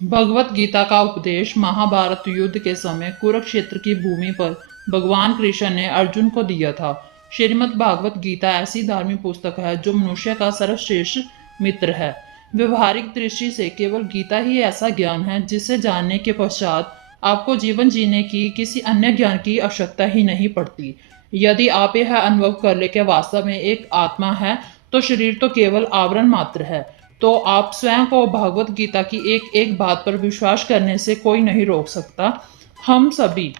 भगवत गीता का उपदेश महाभारत युद्ध के समय कुरुक्षेत्र की भूमि पर भगवान कृष्ण ने अर्जुन को दिया था। श्रीमद् भागवत गीता ऐसी धार्मिक पुस्तक है जो मनुष्य का सर्वश्रेष्ठ मित्र है। व्यवहारिक दृष्टि से केवल गीता ही ऐसा ज्ञान है जिसे जानने के पश्चात आपको जीवन जीने की किसी अन्य ज्ञान की आवश्यकता ही नहीं पड़ती। यदि आप यह अनुभव कर ले कि वास्तव में एक आत्मा है तो शरीर तो केवल आवरण मात्र है, तो आप स्वयं को भगवत गीता की एक एक बात पर विश्वास करने से कोई नहीं रोक सकता। हम सभी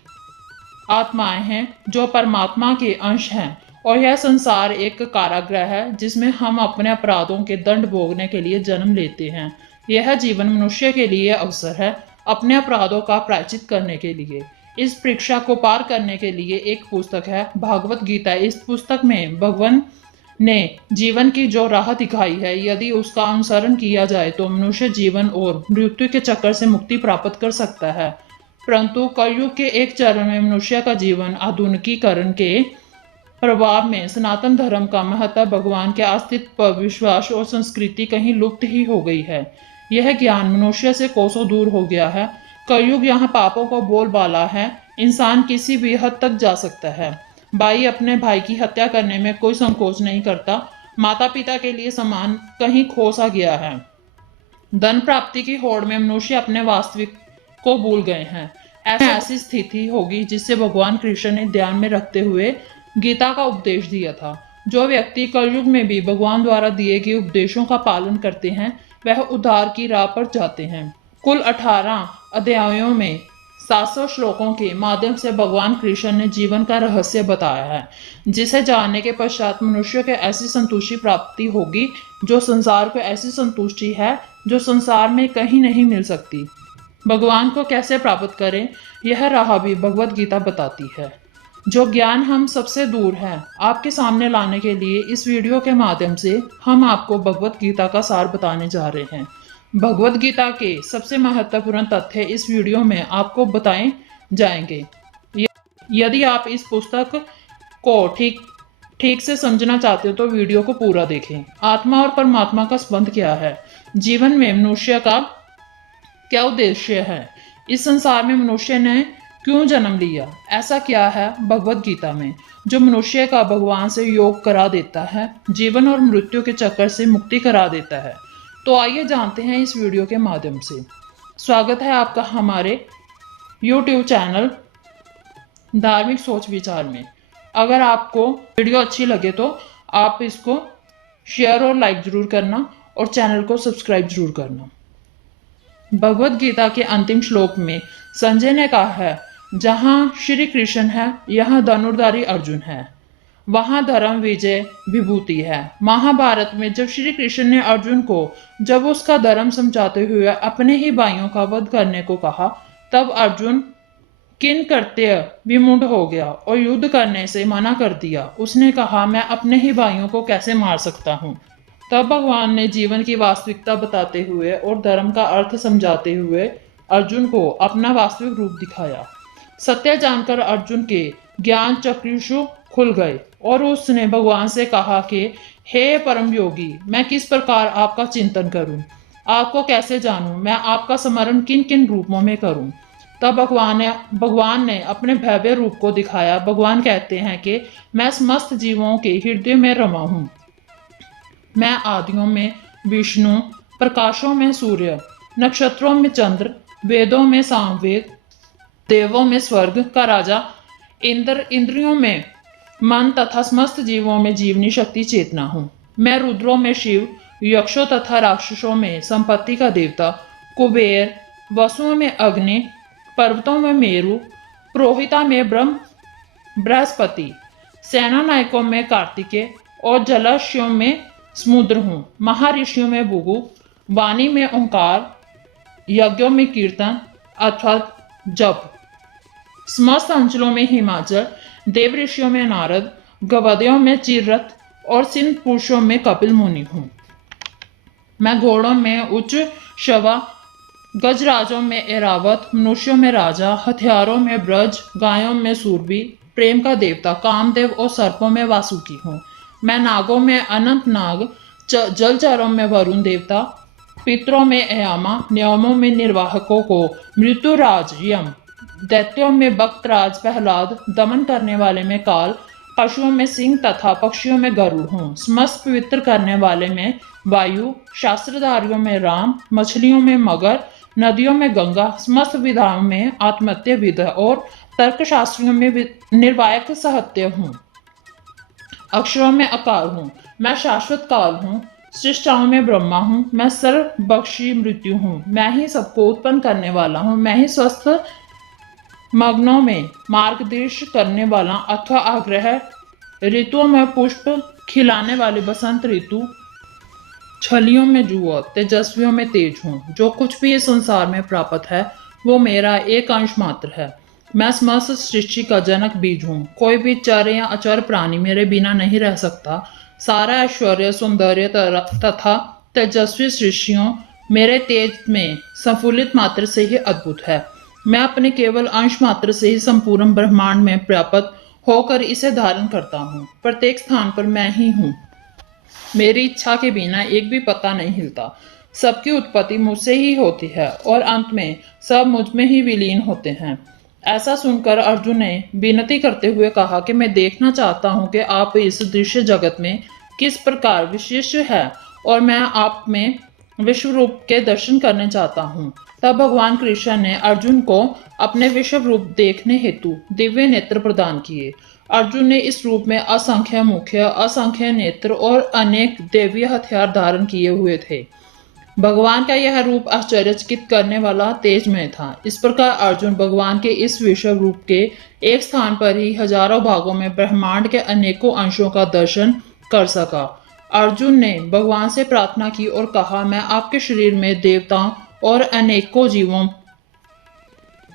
आत्माएं हैं जो परमात्मा के अंश हैं और यह संसार एक कारागृह है जिसमें हम अपने अपराधों के दंड भोगने के लिए जन्म लेते हैं। यह जीवन मनुष्य के लिए अवसर है अपने अपराधों का प्रायश्चित करने के लिए। इस परीक्षा को पार करने के लिए एक पुस्तक है भागवत गीता। इस पुस्तक में भगवान ने जीवन की जो राह दिखाई है, यदि उसका अनुसरण किया जाए तो मनुष्य जीवन और मृत्यु के चक्कर से मुक्ति प्राप्त कर सकता है। परंतु कलयुग के एक चरण में मनुष्य का जीवन आधुनिकीकरण के प्रभाव में सनातन धर्म का महत्व, भगवान के अस्तित्व पर विश्वास और संस्कृति कहीं लुप्त ही हो गई है। यह ज्ञान मनुष्य से कोसों दूर हो गया है। कलयुग यहाँ पापों को बोलबाला है। इंसान किसी भी हद तक जा सकता है। भाई अपने भाई की हत्या करने में कोई संकोच नहीं करता। माता पिता के लिए सम्मान कहीं खो सा गया है। धन प्राप्ति की होड़ में मनुष्य अपने वास्तविक को भूल गए हैं। ऐसी स्थिति होगी जिसे भगवान कृष्ण ने ध्यान में रखते हुए गीता का उपदेश दिया था। जो व्यक्ति कलयुग में भी भगवान द्वारा दिए गए उपदेशों का पालन करते हैं वह उद्धार की राह पर जाते हैं। कुल 18 अध्यायों में 700 श्लोकों के माध्यम से भगवान कृष्ण ने जीवन का रहस्य बताया है, जिसे जानने के पश्चात मनुष्य को ऐसी संतुष्टि प्राप्ति होगी जो संसार को ऐसी संतुष्टि है जो संसार में कहीं नहीं मिल सकती। भगवान को कैसे प्राप्त करें, यह राह भी भगवत गीता बताती है। जो ज्ञान हम सबसे दूर है आपके सामने लाने के लिए इस वीडियो के माध्यम से हम आपको भगवत गीता का सार बताने जा रहे हैं। भगवत गीता के सबसे महत्वपूर्ण तथ्य इस वीडियो में आपको बताए जाएंगे। यदि आप इस पुस्तक को ठीक से समझना चाहते हो तो वीडियो को पूरा देखें। आत्मा और परमात्मा का संबंध क्या है? जीवन में मनुष्य का क्या उद्देश्य है? इस संसार में मनुष्य ने क्यों जन्म लिया? ऐसा क्या है भगवत गीता में जो मनुष्य का भगवान से योग करा देता है, जीवन और मृत्यु के चक्कर से मुक्ति करा देता है? तो आइए जानते हैं इस वीडियो के माध्यम से। स्वागत है आपका हमारे YouTube चैनल धार्मिक सोच विचार में। अगर आपको वीडियो अच्छी लगे तो आप इसको शेयर और लाइक जरूर करना और चैनल को सब्सक्राइब जरूर करना। भगवत गीता के अंतिम श्लोक में संजय ने कहा है, जहां श्री कृष्ण है यहाँ धनुर्धारी अर्जुन है, वहां धर्म विजय विभूति है। महाभारत में जब श्री कृष्ण ने अर्जुन को जब उसका धर्म समझाते हुए अपने ही भाइयों का वध करने को कहा, तब अर्जुन किन कर्तव्य विमूढ़ हो गया और युद्ध करने से मना कर दिया। उसने कहा, मैं अपने ही भाइयों को कैसे मार सकता हूँ। तब भगवान ने जीवन की वास्तविकता बताते हुए और धर्म का अर्थ समझाते हुए अर्जुन को अपना वास्तविक रूप दिखाया। सत्य जानकर अर्जुन के ज्ञान चक्षु खुल गए और उसने भगवान से कहा कि हे परम योगी, मैं किस प्रकार आपका चिंतन करूं, आपको कैसे जानूं, मैं आपका स्मरण किन किन रूपों में करूं। तब भगवान ने अपने भव्य रूप को दिखाया। भगवान कहते हैं कि मैं समस्त जीवों के हृदय में रमा हूं। मैं आदियों में विष्णु, प्रकाशों में सूर्य, नक्षत्रों में चंद्र, वेदों में सामवेद, देवों में स्वर्ग का राजा, इंद्रियों में मन तथा समस्त जीवों में जीवनी शक्ति चेतना हूँ। मैं रुद्रों में शिव, यक्षों तथा राक्षसों में संपत्ति का देवता, कुबेर, वसुओं में अग्नि, पर्वतों में मेरु, पुरोहिता में बृहस्पति, सेना नायकों में कार्तिकेय और जलाशयों में समुद्र हूँ। महर्षियों में भृगु, वाणी में ओंकार, यज्ञों में कीर्तन अथवा जप, समस्त अंचलों में हिमाचल, देव ऋषियों में नारद, गवदियों में चिररथ और सिंध पुरुषों में कपिल मुनि हूँ। मैं घोड़ों में उच्च शवा, गजराजों में एरावत, मनुष्यों में राजा, हथियारों में ब्रज, गायों में सूरबी, प्रेम का देवता कामदेव और सर्पों में वासुकी हूँ। मैं नागों में अनंत नाग, जलचरों में वरुण देवता, पितरों में अयामा, नियमों में निर्वाहकों को मृत्युराज यम, दैत्यों में बक्तराज प्रहलाद, दमन करने वाले में काल, पशुओं में सिंह तथा पक्षियों में गरुड़ हूँ। समस्त पवित्र करने वाले में वायु, शास्त्रधारियों में राम, मछलियों में मगर, नदियों में गंगा, समस्त विधाओं में आत्महत्या विद और तर्कशास्त्रियों में निर्वायक सहत्य हूँ। अक्षरों में अकाल हूँ, मैं शाश्वत काल हूँ। सृष्टाओं में ब्रह्मा हूँ, मैं सर्वभक्षी मृत्यु हूँ। मैं ही सबको उत्पन्न करने वाला हूँ, मैं ही स्वस्थ मग्नों में मार्गदर्श करने वाला अथवा आग्रह ऋतुओं में पुष्प खिलाने वाली बसंत ऋतु, छलियों में जुआ, तेजस्वियों में तेज हूँ। जो कुछ भी इस संसार में प्राप्त है वो मेरा एक अंश मात्र है। मैं समस्त सृष्टि का जनक बीज हूँ। कोई भी चर या अचर प्राणी मेरे बिना नहीं रह सकता। सारा ऐश्वर्य, सौंदर्य तथा तेजस्वी सृष्टियों मेरे तेज में संफुलित मात्र से ही अद्भुत है। मैं अपने केवल अंश मात्र से ही संपूर्ण ब्रह्मांड में प्राप्त होकर इसे धारण करता हूँ। प्रत्येक स्थान पर मैं ही हूँ। मेरी इच्छा के बिना एक भी पत्ता नहीं हिलता। सबकी उत्पत्ति मुझसे ही होती है और अंत में सब मुझ में ही विलीन होते हैं। ऐसा सुनकर अर्जुन ने विनती करते हुए कहा कि मैं देखना चाहता हूँ कि आप इस दृश्य जगत में किस प्रकार विशिष्ट है और मैं आप में विश्व रूप के दर्शन करने चाहता हूँ। तब भगवान कृष्ण ने अर्जुन को अपने विश्व रूप देखने हेतु दिव्य नेत्र प्रदान किए। अर्जुन ने इस रूप में असंख्य मुख्य, असंख्य नेत्र और अनेक देवीय हथियार धारण किए हुए थे। भगवान का यह रूप आश्चर्यचकित करने वाला तेजमय था। इस प्रकार अर्जुन भगवान के इस विश्व रूप के एक स्थान पर ही हजारों भागों में ब्रह्मांड के अनेकों अंशों का दर्शन कर सका। अर्जुन ने भगवान से प्रार्थना की और कहा, मैं आपके शरीर में देवताओं और अनेकों जीवों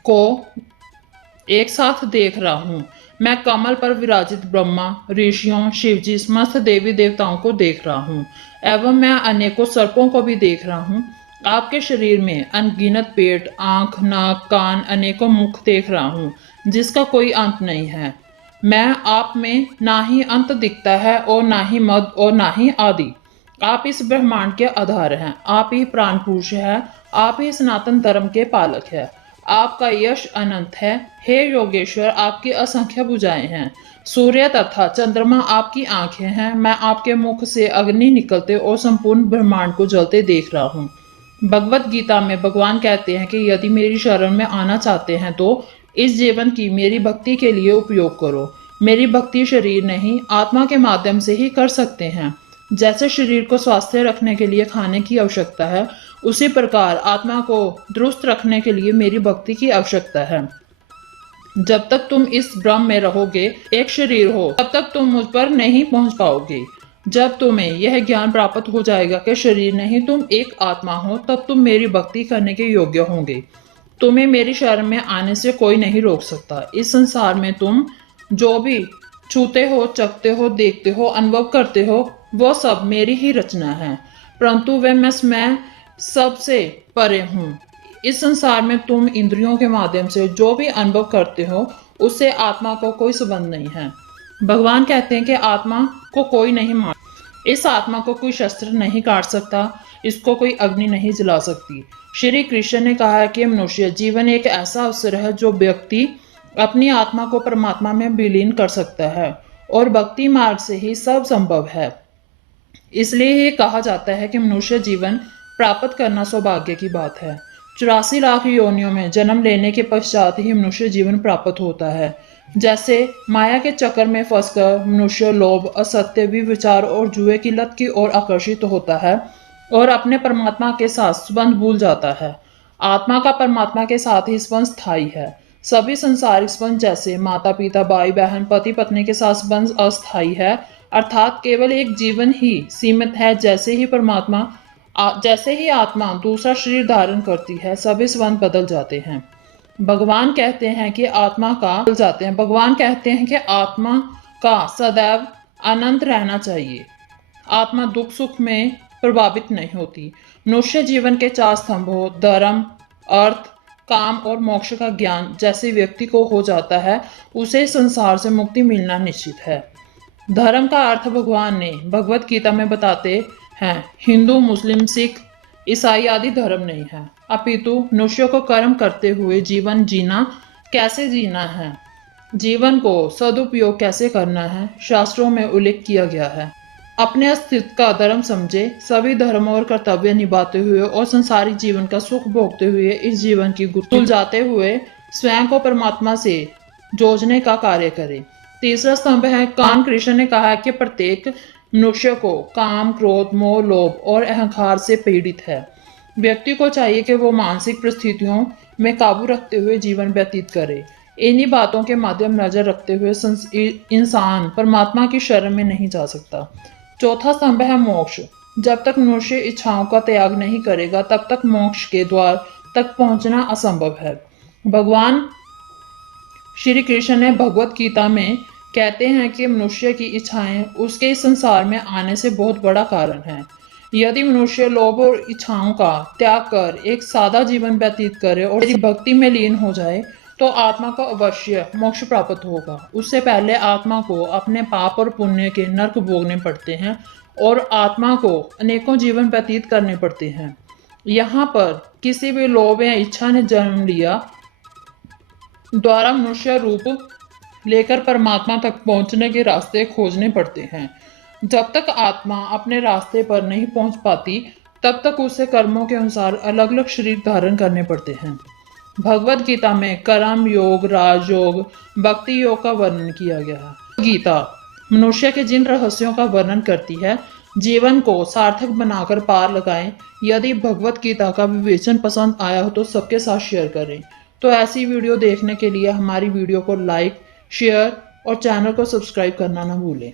को एक साथ देख रहा हूँ। मैं कमल पर विराजित ब्रह्मा, ऋषियों, शिवजी, समस्त देवी देवताओं को देख रहा हूँ एवं मैं अनेकों सर्पों को भी देख रहा हूँ। आपके शरीर में अनगिनत पेट, आंख, नाक, कान, अनेकों मुख देख रहा हूँ जिसका कोई अंत नहीं है। मैं आप में ना ही अंत दिखता है और ना ही मध्य और ना ही आदि। आप इस ब्रह्मांड के आधार हैं। आप ही प्राण पुरुष है। आप ही सनातन धर्म के पालक है। आपका यश अनंत है। हे योगेश्वर, आपकी असंख्य भुजाएं हैं। सूर्य तथा चंद्रमा आपकी आंखें हैं। मैं आपके मुख से अग्नि निकलते और संपूर्ण ब्रह्मांड को जलते देख रहा हूँ। भगवत गीता में भगवान कहते हैं कि यदि मेरी शरण में आना चाहते हैं तो इस जीवन की मेरी भक्ति के लिए उपयोग करो। मेरी भक्ति शरीर नहीं, आत्मा के माध्यम से ही कर सकते हैं। जैसे शरीर को स्वस्थ रखने के लिए खाने की आवश्यकता है, उसी प्रकार आत्मा को दुरुस्त रखने के लिए मेरी भक्ति की आवश्यकता है। जब तक तुम इस भ्रम में रहोगे एक शरीर हो, तब तक तुम मुझ पर नहीं पहुंच पाओगे। जब तुम्हें यह ज्ञान प्राप्त हो जाएगा कि शरीर नहीं तुम एक आत्मा हो, तब तुम मेरी भक्ति करने के योग्य होंगे। तुम्हें मेरी शरण में आने से कोई नहीं रोक सकता। इस संसार में तुम जो भी छूते हो, चखते हो, देखते हो, अनुभव करते हो, वो सब मेरी ही रचना है, परंतु वह मैं सबसे परे हूँ। इस संसार में तुम इंद्रियों के माध्यम से जो भी अनुभव करते हो उससे आत्मा को कोई संबंध नहीं है। भगवान कहते हैं कि आत्मा को कोई नहीं मार, इस आत्मा को कोई शस्त्र नहीं काट सकता, इसको कोई अग्नि नहीं जला सकती। श्री कृष्ण ने कहा है कि मनुष्य जीवन एक ऐसा अवसर है जो व्यक्ति अपनी आत्मा को परमात्मा में विलीन कर सकता है और भक्ति मार्ग से ही सब संभव है। इसलिए ये कहा जाता है कि मनुष्य जीवन प्राप्त करना सौभाग्य की बात है। 84 लाख योनियों में जन्म लेने के पश्चात ही मनुष्य जीवन प्राप्त होता है। जैसे माया के चक्कर में फंसकर मनुष्य लोभ, असत्य, विचार और जुए की लत की ओर आकर्षित होता है और अपने परमात्मा के साथ संबंध भूल जाता है। आत्मा का परमात्मा के साथ ही संबंध स्थायी है। सभी संसारिक संबंध जैसे माता पिता, भाई बहन, पति पत्नी के साथ संबंध अस्थायी है, अर्थात केवल एक जीवन ही सीमित है। जैसे ही आत्मा दूसरा शरीर धारण करती है, सभी संबंध बदल जाते हैं। भगवान कहते हैं कि आत्मा का सदैव अनंत रहना चाहिए। आत्मा दुख सुख में प्रभावित नहीं होती। मनुष्य जीवन के 4 स्तंभों धर्म, अर्थ, काम और मोक्ष का ज्ञान जैसे व्यक्ति को हो जाता है, उसे संसार से मुक्ति मिलना निश्चित है। धर्म का अर्थ भगवान ने भगवत गीता में बताते हैं। हिंदू, मुस्लिम, सिख, ईसाई आदि धर्म नहीं है, अपितु मनुष्य को कर्म करते हुए जीवन जीना कैसे जीना है, जीवन को सदुपयोग कैसे करना है, शास्त्रों में उल्लेख किया गया है। अपने अस्तित्व का धर्म समझे, सभी धर्म और कर्तव्य निभाते हुए और संसारिक जीवन का सुख भोगते हुए इस जीवन की गुत्थुल जाते हुए स्वयं को परमात्मा से जोड़ने का कार्य करे। तीसरा स्तंभ है कान। कृष्ण ने कहा है कि प्रत्येक मनुष्य को काम, क्रोध, मोह, लोभ और अहंकार से पीड़ित है। व्यक्ति को चाहिए कि वो मानसिक परिस्थितियों में काबू रखते हुए जीवन व्यतीत करे। इन्हीं बातों के माध्यम नजर रखते हुए इंसान परमात्मा की शरण में नहीं जा सकता। चौथा स्तंभ है मोक्ष। जब तक मनुष्य इच्छाओं का त्याग नहीं करेगा तब तक मोक्ष के द्वार तक पहुंचना असंभव है। भगवान श्री कृष्ण ने भगवत गीता में कहते हैं कि मनुष्य की इच्छाएं उसके इस संसार में आने से बहुत बड़ा कारण है। यदि मनुष्य लोभ और इच्छाओं का त्याग कर एक सादा जीवन व्यतीत करे और यदि भक्ति में लीन हो जाए तो आत्मा को अवश्य मोक्ष प्राप्त होगा। उससे पहले आत्मा को अपने पाप और पुण्य के नरक भोगने पड़ते हैं और आत्मा को अनेकों जीवन व्यतीत करने पड़ते हैं। यहाँ पर किसी भी लोभ या इच्छा ने जन्म लिया द्वारा मनुष्य रूप लेकर परमात्मा तक पहुंचने के रास्ते खोजने पड़ते हैं। जब तक आत्मा अपने रास्ते पर नहीं पहुंच पाती तब तक उसे कर्मों के अनुसार अलग अलग शरीर धारण करने पड़ते हैं। भगवत गीता में कर्म योग, राजयोग, भक्ति योग का वर्णन किया गया है। गीता मनुष्य के जिन रहस्यों का वर्णन करती है, जीवन को सार्थक बनाकर पार लगाएं। यदि भगवत गीता का विवेचन पसंद आया हो तो सबके साथ शेयर करें। तो ऐसी वीडियो देखने के लिए हमारी वीडियो को लाइक, शेयर और चैनल को सब्सक्राइब करना ना भूलें।